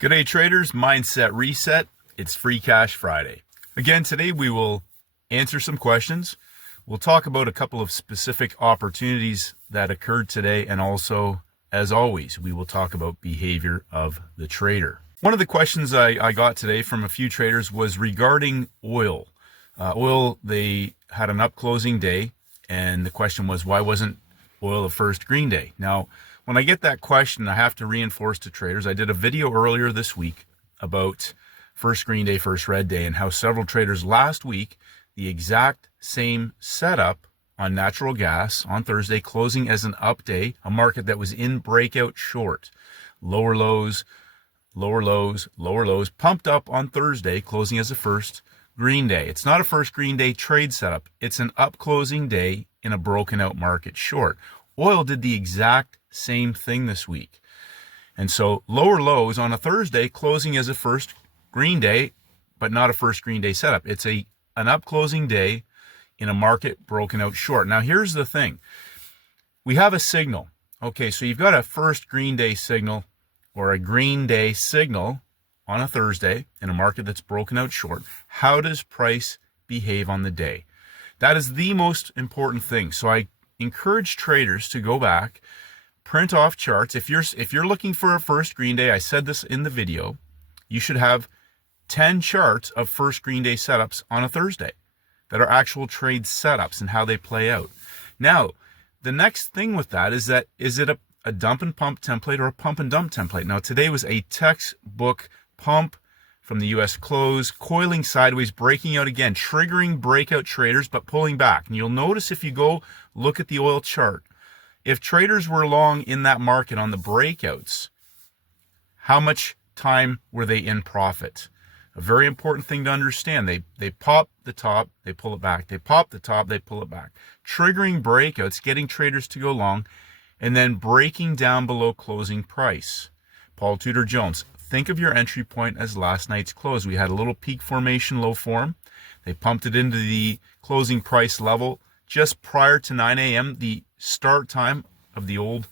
G'day traders, Mindset Reset. It's Free Cash Friday. Again, today we will answer some questions. We'll talk about a couple of specific opportunities that occurred today, and also, as always, we will talk about behavior of the trader. One of the questions I got today from a few traders was regarding oil. Oil, they had an up closing day, and the question was, why wasn't oil the first green day? Now, when I get that question, I have to reinforce to traders. I did a video earlier this week about first green day, first red day, and how several traders last week, the exact same setup on natural gas on Thursday, closing as an up day, a market that was in breakout short. Lower lows, lower lows, lower lows, pumped up on Thursday, closing as a first green day. It's not a first green day trade setup. It's an up closing day in a broken out market short. Oil did the exact same thing this week. And so lower lows on a Thursday, closing as a first green day, but not a first green day setup. It's an up closing day in a market broken out short. Now here's the thing. We have a signal. Okay, so you've got a first green day signal or a green day signal on a Thursday in a market that's broken out short. How does price behave on the day? That is the most important thing. So I encourage traders to go back, print off charts. If you're looking for a first green day, I said this in the video, you should have 10 charts of first green day setups on a Thursday that are actual trade setups and how they play out. Now, the next thing with that is it a dump and pump template or a pump and dump template? Now, today was a textbook pump from the US close, coiling sideways, breaking out again, triggering breakout traders, but pulling back. And you'll notice if you go look at the oil chart, if traders were long in that market on the breakouts, how much time were they in profit? A very important thing to understand. They pop the top, they pull it back. They pop the top, they pull it back. Triggering breakouts, getting traders to go long, and then breaking down below closing price. Paul Tudor Jones. Think of your entry point as last night's close. We had a little peak formation low form. They pumped it into the closing price level just prior to 9 a.m., the start time of the old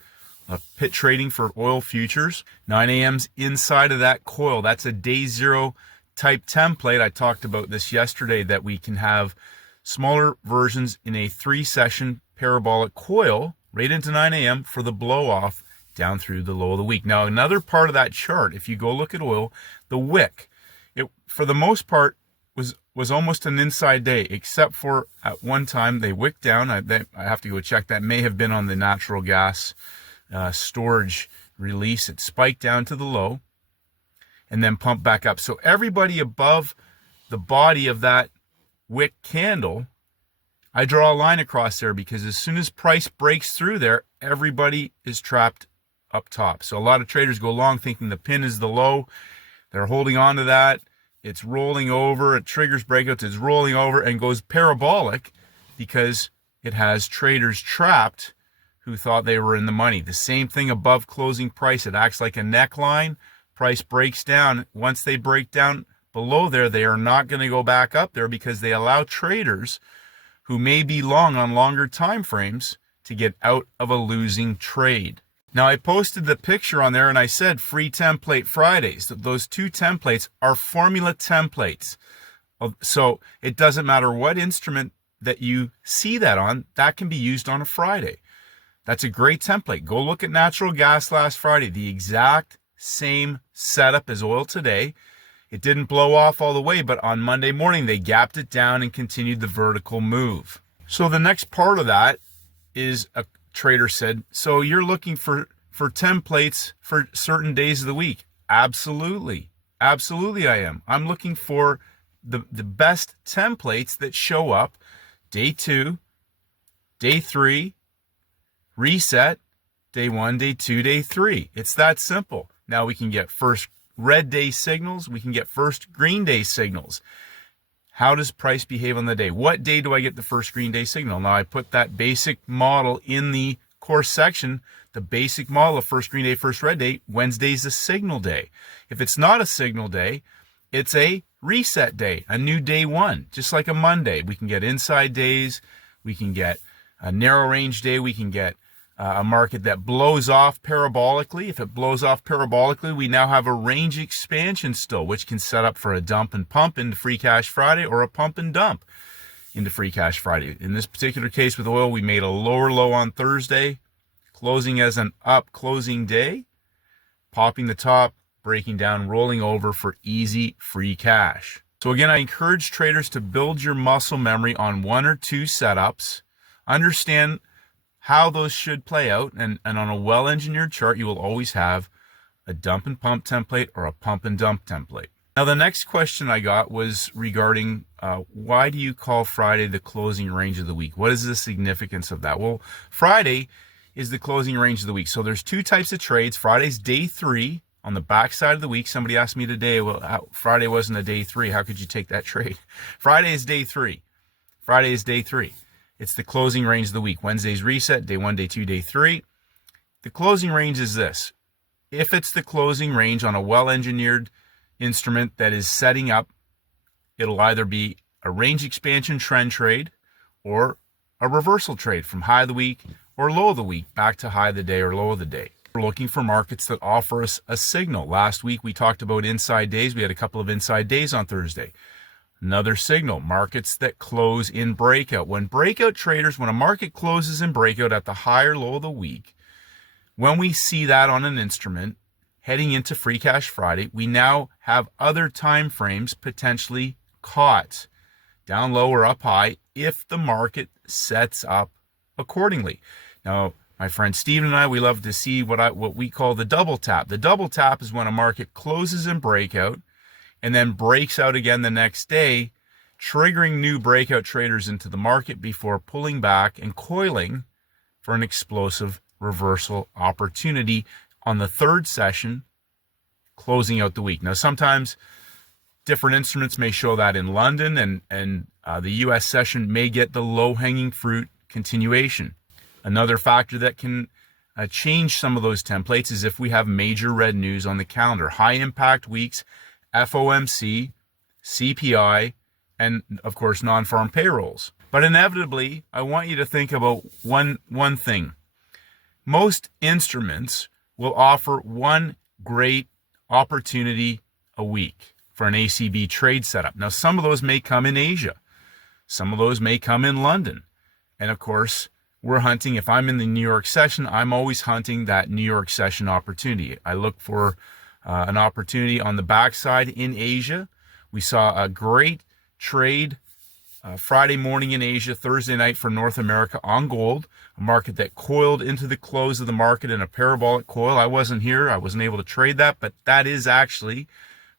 pit trading for oil futures. 9 a.m.'s inside of that coil. That's a day zero type template. I talked about this yesterday, that we can have smaller versions in a 3-session parabolic coil right into 9 a.m. for the blow off down through the low of the week. Now, another part of that chart, if you go look at oil, the wick, it for the most part was almost an inside day, except for at one time they wicked down. I have to go check. That may have been on the natural gas storage release. It spiked down to the low and then pumped back up. So everybody above the body of that wick candle, I draw a line across there, because as soon as price breaks through there, everybody is trapped up top. So a lot of traders go long thinking the pin is the low. They're holding on to that. It's rolling over. It triggers breakouts. It's rolling over and goes parabolic because it has traders trapped who thought they were in the money. The same thing above closing price. It acts like a neckline. Price breaks down. Once they break down below there, they are not going to go back up there, because they allow traders who may be long on longer time frames to get out of a losing trade. Now, I posted the picture on there and I said free template Fridays. Those two templates are formula templates. So it doesn't matter what instrument that you see that on, that can be used on a Friday. That's a great template. Go look at natural gas last Friday. The exact same setup as oil today. It didn't blow off all the way, but on Monday morning, they gapped it down and continued the vertical move. So the next part of that is, a trader said, so you're looking for templates for certain days of the week? Absolutely. Absolutely I am. I'm looking for the best templates that show up day 2, day 3, reset, day 1, day 2, day 3. It's that simple. Now we can get first red day signals. We can get first green day signals. How does price behave on the day? What day do I get the first green day signal? Now, I put that basic model in the course section, the basic model of first green day, first red day. Wednesday's a signal day. If it's not a signal day, it's a reset day, a new day 1, just like a Monday. We can get inside days. We can get a narrow range day. We can get a market that blows off parabolically. If it blows off parabolically, we now have a range expansion still, which can set up for a dump and pump into free cash Friday, or a pump and dump into free cash Friday. In this particular case with oil, we made a lower low on Thursday, closing as an up closing day, popping the top, breaking down, rolling over for easy free cash. So again, I encourage traders to build your muscle memory on 1 or 2 setups, understand how those should play out, and on a well-engineered chart, you will always have a dump and pump template or a pump and dump template. Now, the next question I got was regarding why do you call Friday the closing range of the week? What is the significance of that? Well, Friday is the closing range of the week. So there's 2 types of trades. Friday's day 3 on the back side of the week. Somebody asked me today, well, Friday wasn't a day 3. How could you take that trade? Friday is day 3. Friday is day 3. It's the closing range of the week. Wednesday's reset, day 1, day 2, day 3. The closing range is this. If it's the closing range on a well-engineered instrument that is setting up, it'll either be a range expansion trend trade or a reversal trade from high of the week or low of the week back to high of the day or low of the day. We're looking for markets that offer us a signal. Last week we talked about inside days. We had a couple of inside days on Thursday. Another signal, markets that close in breakout. When breakout traders, when a market closes in breakout at the high or low of the week, when we see that on an instrument heading into free cash Friday, we now have other time frames potentially caught down low or up high if the market sets up accordingly. Now, my friend Steven and I, we love to see what we call the double tap. The double tap is when a market closes in breakout and then breaks out again the next day, triggering new breakout traders into the market before pulling back and coiling for an explosive reversal opportunity on the 3rd session, closing out the week. Now, sometimes different instruments may show that in London, and the US session may get the low-hanging fruit continuation. Another factor that can change some of those templates is if we have major red news on the calendar. High impact weeks, FOMC, CPI, and of course non-farm payrolls. But inevitably, I want you to think about one thing. Most instruments will offer one great opportunity a week for an ACB trade setup. Now, some of those may come in Asia. Some of those may come in London. And of course, we're hunting, if I'm in the New York session, I'm always hunting that New York session opportunity. I look for an opportunity on the backside in Asia. We saw a great trade Friday morning in Asia, Thursday night for North America on gold, a market that coiled into the close of the market in a parabolic coil. I wasn't here. I wasn't able to trade that, but that is actually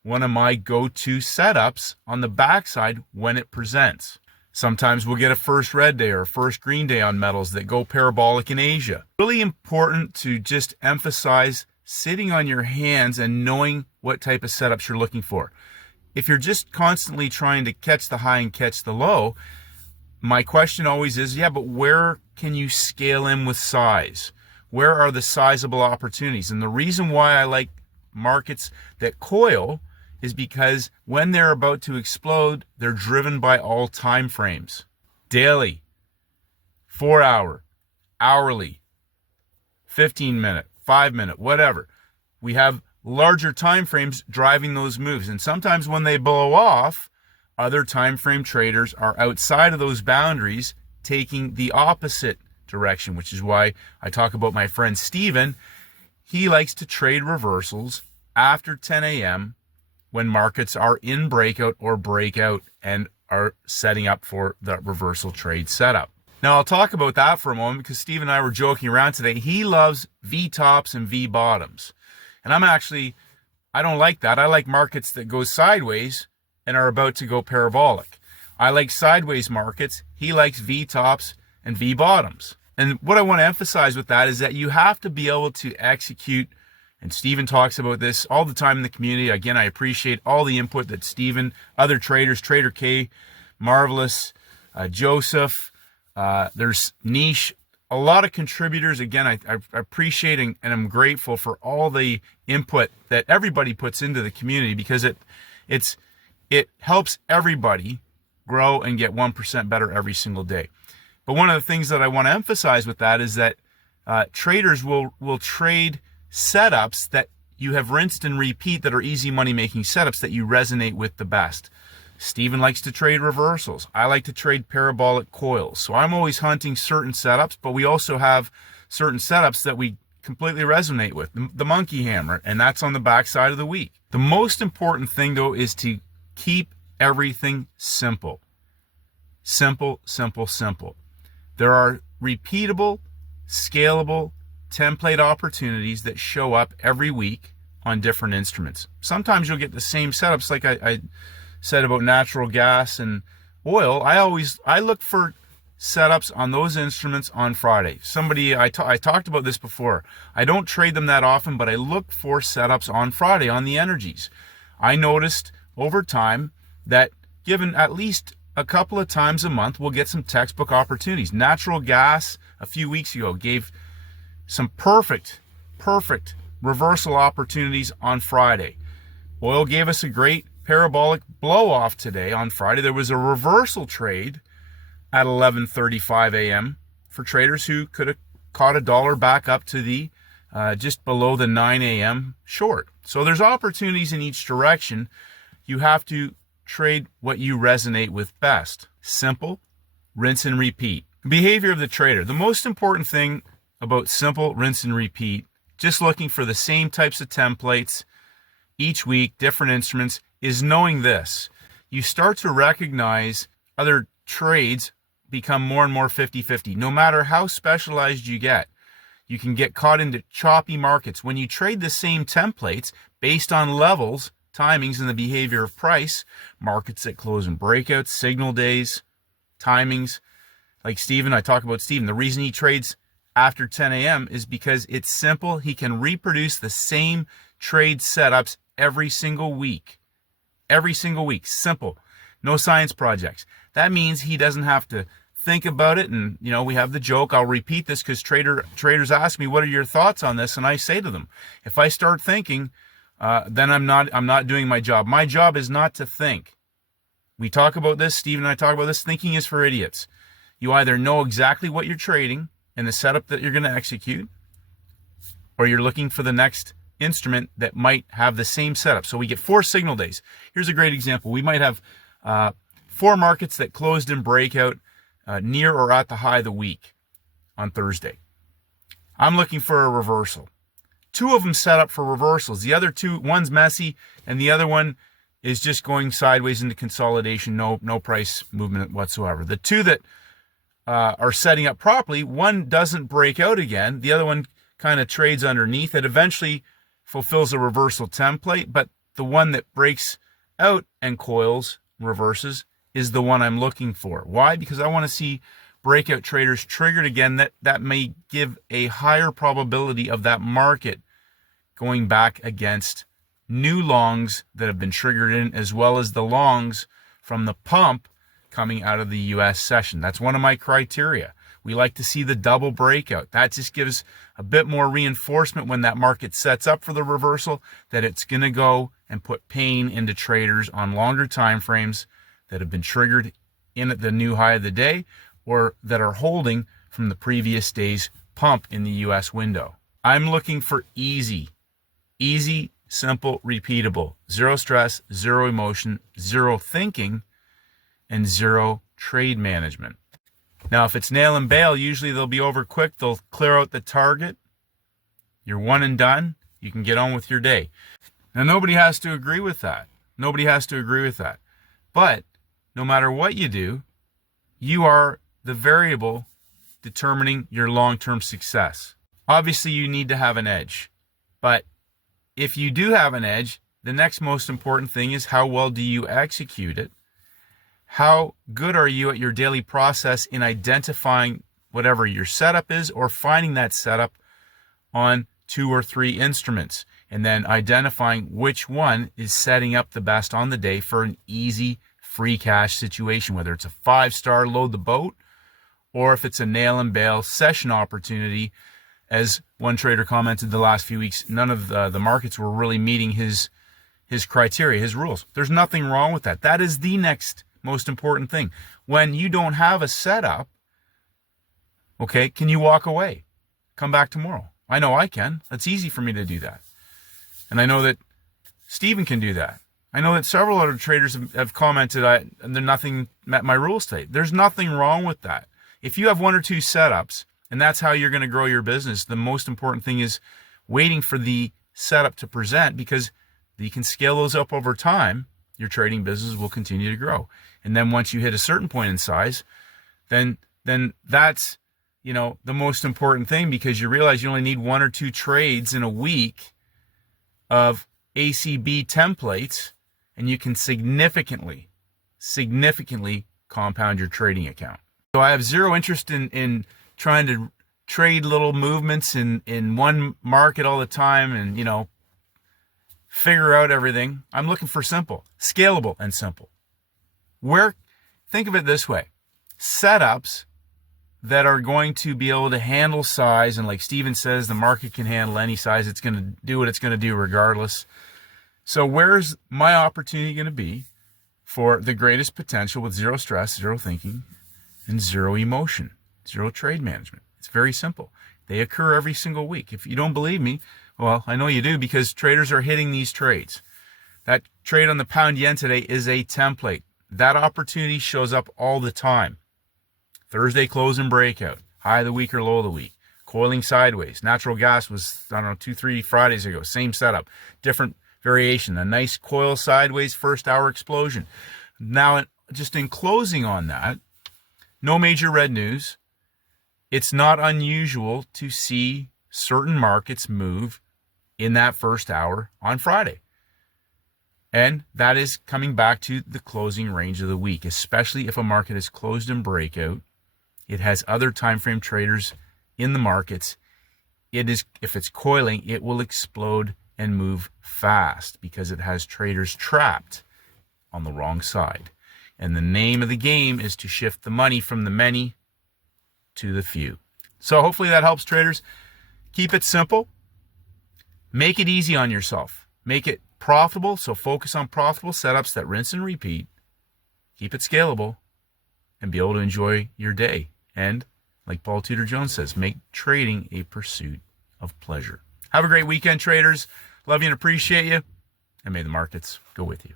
one of my go-to setups on the backside when it presents. Sometimes we'll get a first red day or a first green day on metals that go parabolic in Asia. Really important to just emphasize sitting on your hands and knowing what type of setups you're looking for. If you're just constantly trying to catch the high and catch the low, my question always is, yeah, but where can you scale in with size? Where are the sizable opportunities? And the reason why I like markets that coil is because when they're about to explode, they're driven by all time frames. Daily, 4 hour, hourly, 15 minute, 5 minute, whatever. We have larger time frames driving those moves. And sometimes when they blow off, other time frame traders are outside of those boundaries taking the opposite direction, which is why I talk about my friend Steven. He likes to trade reversals after 10 a.m. when markets are in breakout or breakout and are setting up for the reversal trade setup. Now, I'll talk about that for a moment because Steve and I were joking around today. He loves V tops and V bottoms. And I don't like that. I like markets that go sideways and are about to go parabolic. I like sideways markets. He likes V tops and V bottoms. And what I want to emphasize with that is that you have to be able to execute, and Stephen talks about this all the time in the community. Again, I appreciate all the input that Stephen, other traders, Trader K, Marvelous, Joseph, there's Niche, a lot of contributors. Again, I appreciate and I'm grateful for all the input that everybody puts into the community because it helps everybody grow and get 1% better every single day. But one of the things that I want to emphasize with that is that traders will trade setups that you have rinsed and repeat that are easy money making setups that you resonate with the best. Steven likes to trade reversals. I like to trade parabolic coils. So I'm always hunting certain setups, but we also have certain setups that we completely resonate with. The monkey hammer, and that's on the backside of the week. The most important thing though is to keep everything simple. Simple, simple, simple. There are repeatable, scalable template opportunities that show up every week on different instruments. Sometimes you'll get the same setups, like I said about natural gas and oil. I look for setups on those instruments on Friday. I talked about this before. I don't trade them that often, but I look for setups on Friday on the energies. I noticed over time that given at least a couple of times a month, we'll get some textbook opportunities. Natural gas a few weeks ago gave some perfect reversal opportunities on Friday. Oil gave us a great parabolic blow off today on Friday. There was a reversal trade at 11:35 a.m. for traders who could have caught a dollar back up to the just below the 9 a.m. short. So there's opportunities in each direction. You have to trade what you resonate with best. Simple, rinse and repeat. Behavior of the trader. The most important thing about simple, rinse and repeat, just looking for the same types of templates each week, different instruments, is knowing this. You start to recognize other trades become more and more 50-50. No matter how specialized you get, you can get caught into choppy markets. When you trade the same templates based on levels, timings, and the behavior of price, markets that close and breakouts, signal days, timings, like Steven, I talk about Steven. The reason he trades after 10 a.m. is because it's simple. He can reproduce the same trade setups every single week. Every single week. Simple. No science projects. That means he doesn't have to think about it. And, you know, we have the joke. I'll repeat this because traders ask me, what are your thoughts on this? And I say to them, if I start thinking, then I'm not doing my job. My job is not to think. We talk about this. Steve and I talk about this. Thinking is for idiots. You either know exactly what you're trading and the setup that you're going to execute, or you're looking for the next instrument that might have the same setup. So we get 4 signal days. Here's a great example. We might have 4 markets that closed in breakout near or at the high of the week on Thursday. I'm looking for a reversal. 2 of them set up for reversals. The other 2, one's messy and the other one is just going sideways into consolidation. No price movement whatsoever. The 2 that are setting up properly, one doesn't break out again. The other one kind of trades underneath. It eventually fulfills a reversal template, but the one that breaks out and coils, reverses, is the one I'm looking for. Why? Because I want to see breakout traders triggered again. That may give a higher probability of that market going back against new longs that have been triggered in, as well as the longs from the pump coming out of the US session. That's one of my criteria. We like to see the double breakout. That just gives a bit more reinforcement when that market sets up for the reversal that it's going to go and put pain into traders on longer time frames that have been triggered in at the new high of the day or that are holding from the previous day's pump in the US window. I'm looking for easy, simple, repeatable, zero stress, zero emotion, zero thinking, and zero trade management. Now, if it's nail and bail, usually they'll be over quick. They'll clear out the target. You're one and done. You can get on with your day. Now, nobody has to agree with that. Nobody has to agree with that. But no matter what you do, you are the variable determining your long-term success. Obviously, you need to have an edge. But if you do have an edge, the next most important thing is how well do you execute it? How good are you at your daily process in identifying whatever your setup is or finding that setup on 2 or 3 instruments and then identifying which one is setting up the best on the day for an easy free cash situation, whether it's a 5-star load the boat or if it's a nail and bail session opportunity. As one trader commented the last few weeks, none of the markets were really meeting his criteria, his rules. There's nothing wrong with that. That is the next most important thing. When you don't have a setup, okay, can you walk away? come back tomorrow. I know I can. That's easy for me to do that. And I know that Stephen can do that. I know that several other traders have commented and nothing met my rules today. There's nothing wrong with that. If you have 1 or 2 setups and that's how you're going to grow your business, the most important thing is waiting for the setup to present, because you can scale those up over time. Your trading business will continue to grow. And then once you hit a certain point in size, then that's, the most important thing, because you realize you only need 1 or 2 trades in a week of ACB templates, and you can significantly compound your trading account. So I have zero interest in trying to trade little movements in one market all the time and, figure out everything. I'm looking for simple, scalable and simple. Think of it this way: setups that are going to be able to handle size, and like Steven says, the market can handle any size. It's going to do what it's going to do regardless. So where's my opportunity going to be for the greatest potential with zero stress, zero thinking, and zero emotion, zero trade management? It's very simple. They occur every single week. If you don't believe me, well, I know you do, because traders are hitting these trades. That trade on the pound yen today is a template. That opportunity shows up all the time. Thursday close and breakout, high of the week or low of the week, coiling sideways. Natural gas was, 2-3 Fridays ago, same setup, different variation, a nice coil sideways, first hour explosion. Now, just in closing on that, no major red news. It's not unusual to see certain markets move in that first hour on Friday. And that is coming back to the closing range of the week, especially if a market is closed in breakout. It has other time frame traders in the markets. If it's coiling, it will explode and move fast because it has traders trapped on the wrong side. And the name of the game is to shift the money from the many to the few. So hopefully that helps, traders. Keep it simple. Make it easy on yourself. Make it profitable. So focus on profitable setups that rinse and repeat. Keep it scalable and be able to enjoy your day. And like Paul Tudor Jones says, make trading a pursuit of pleasure. Have a great weekend, traders. Love you and appreciate you. And may the markets go with you.